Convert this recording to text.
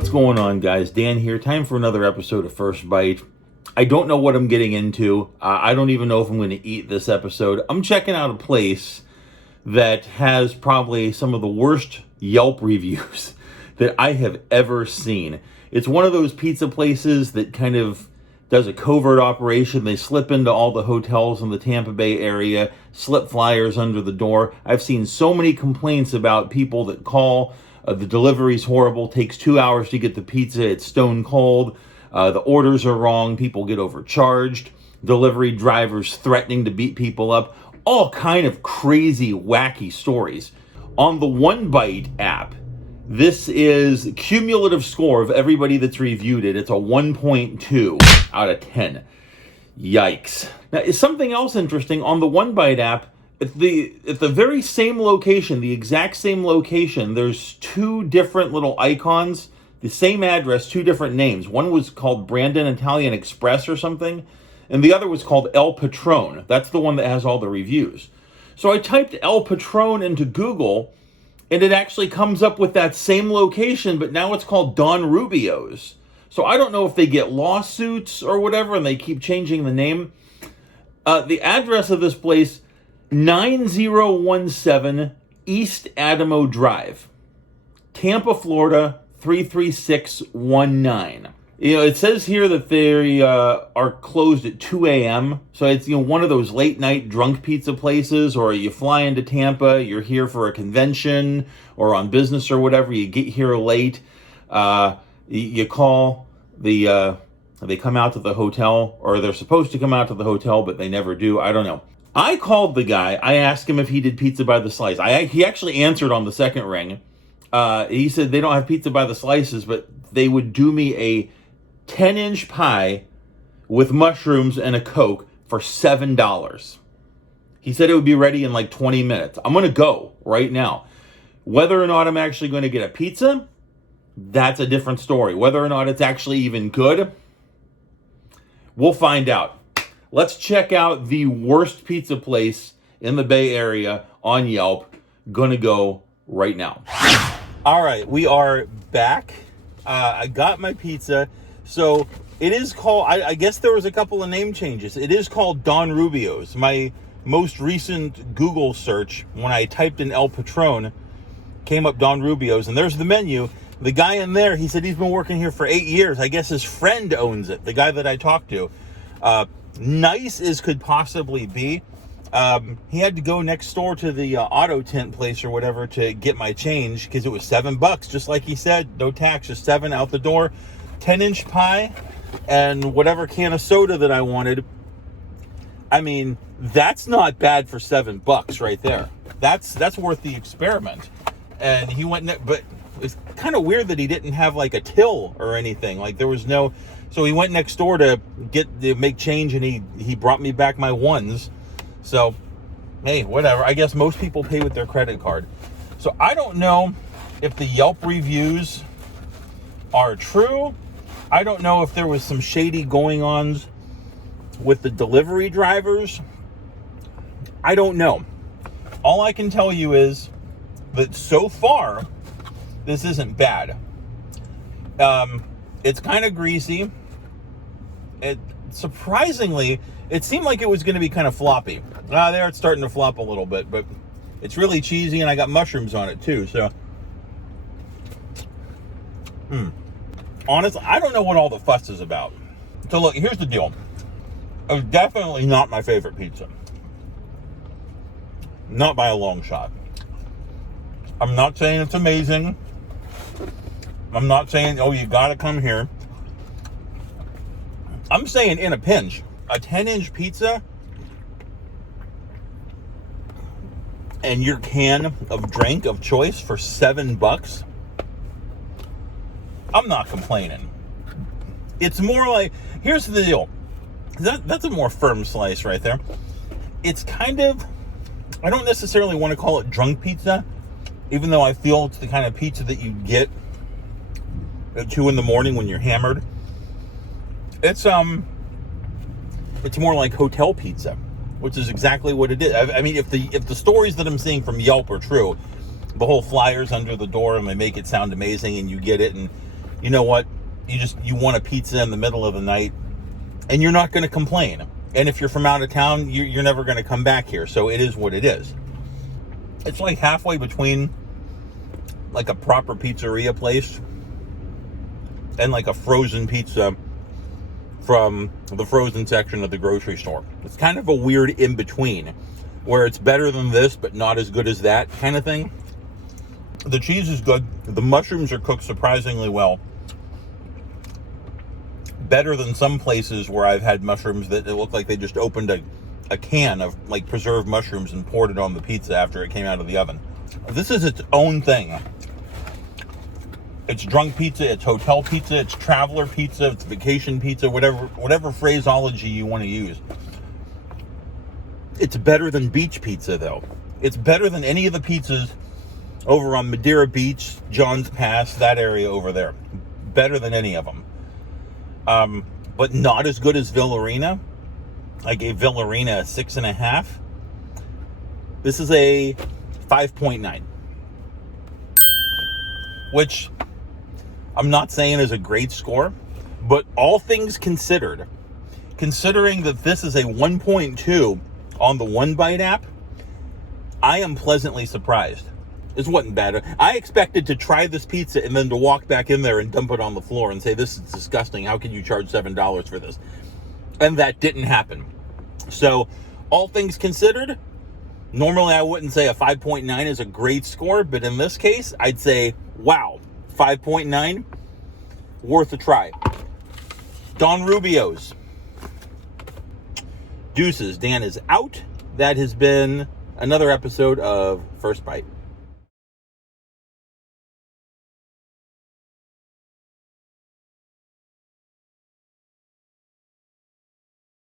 What's going on, guys? Dan here. Time for another episode of First Bite. I don't know what I'm getting into. I don't even know if I'm going to eat this episode. I'm checking out a place that has probably some of the worst Yelp reviews that I have ever seen. It's one of those pizza places that kind of does a covert operation. They slip into all the hotels in the Tampa Bay area, slip flyers under the door. I've seen so many complaints about people that call. The delivery's horrible, takes 2 hours to get the pizza, it's stone cold, the orders are wrong, people get overcharged, delivery drivers threatening to beat people up, all kind of crazy, wacky stories. On the One Bite app, this is cumulative score of everybody that's reviewed it. It's a 1.2 out of 10. Yikes. Now, is something else interesting on the One Bite app? At the very same location, the exact same location, there's two different little icons, the same address, two different names. One was called Brandon Italian Express or something, and the other was called El Patron. That's the one that has all the reviews. So I typed El Patron into Google, and it actually comes up with that same location, but now it's called Don Rubio's. So I don't know if they get lawsuits or whatever, and they keep changing the name. The address of this place, 9017 East Adamo Drive, Tampa, Florida, 33619. It says here that they are closed at 2 a.m. So it's one of those late night drunk pizza places, or you fly into Tampa, you're here for a convention or on business or whatever, you get here late, you call they come out to the hotel, or they're supposed to come out to the hotel, but they never do. I don't know. I called the guy. I asked him if he did pizza by the slice. He actually answered on the second ring. He said they don't have pizza by the slices, but they would do me a 10-inch pie with mushrooms and a Coke for $7. He said it would be ready in like 20 minutes. I'm going to go right now. Whether or not I'm actually going to get a pizza, that's a different story. Whether or not it's actually even good, we'll find out. Let's check out the worst pizza place in the Bay Area on Yelp. Gonna go right now. All right, we are back. I got my pizza. So it is called, I guess there was a couple of name changes. It is called Don Rubio's. My most recent Google search, when I typed in El Patron, came up Don Rubio's, and there's the menu. The guy in there, he said he's been working here for 8 years. I guess his friend owns it, the guy that I talked to. Nice as could possibly be. He had to go next door to the auto tent place or whatever to get my change, because it was $7, just like he said. No tax, just $7 out the door. 10-inch pie and whatever can of soda that I wanted. I mean, that's not bad for $7 right there. That's worth the experiment. And he went, but it's kind of weird that he didn't have like a till or anything. Like there was no. So he went next door to make change, and he brought me back my ones. So, hey, whatever. I guess most people pay with their credit card. So I don't know if the Yelp reviews are true. I don't know if there was some shady going-ons with the delivery drivers. I don't know. All I can tell you is that so far, this isn't bad. It's kind of greasy. Surprisingly, it seemed like it was going to be kind of floppy. There it's starting to flop a little bit, but it's really cheesy, and I got mushrooms on it too. So, honestly, I don't know what all the fuss is about. So look, here's the deal. It's definitely not my favorite pizza. Not by a long shot. I'm not saying it's amazing. I'm not saying, oh, you gotta come here. I'm saying in a pinch, a 10-inch pizza and your can of drink of choice for $7, I'm not complaining. It's more like, here's the deal. That's a more firm slice right there. It's kind of, I don't necessarily want to call it drunk pizza, even though I feel it's the kind of pizza that you get at 2 a.m. when you're hammered. It's more like hotel pizza, which is exactly what it is. I mean, if the stories that I'm seeing from Yelp are true, the whole flyers under the door and they make it sound amazing and you get it, and you know what? You want a pizza in the middle of the night, and you're not going to complain. And if you're from out of town, you're never going to come back here. So it is what it is. It's like halfway between like a proper pizzeria place and like a frozen pizza from the frozen section of the grocery store. It's kind of a weird in between where it's better than this but not as good as that kind of thing. The cheese is good. The mushrooms are cooked surprisingly well. Better than some places where I've had mushrooms that it looked like they just opened a can of like preserved mushrooms and poured it on the pizza after it came out of the oven. This is its own thing. It's drunk pizza, it's hotel pizza, it's traveler pizza, it's vacation pizza, whatever phraseology you want to use. It's better than beach pizza, though. It's better than any of the pizzas over on Madeira Beach, John's Pass, that area over there. Better than any of them. But not as good as Villarina. I gave Villarina a 6.5. This is a 5.9. Which I'm not saying is a great score, but all things considered, considering that this is a 1.2 on the One Bite app, I am pleasantly surprised. This wasn't bad. I expected to try this pizza and then to walk back in there and dump it on the floor and say, this is disgusting. How can you charge $7 for this? And that didn't happen. So all things considered, normally I wouldn't say a 5.9 is a great score, but in this case, I'd say, wow, 5.9, worth a try. Don Rubio's. Deuces. Dan is out. That has been another episode of First Bite.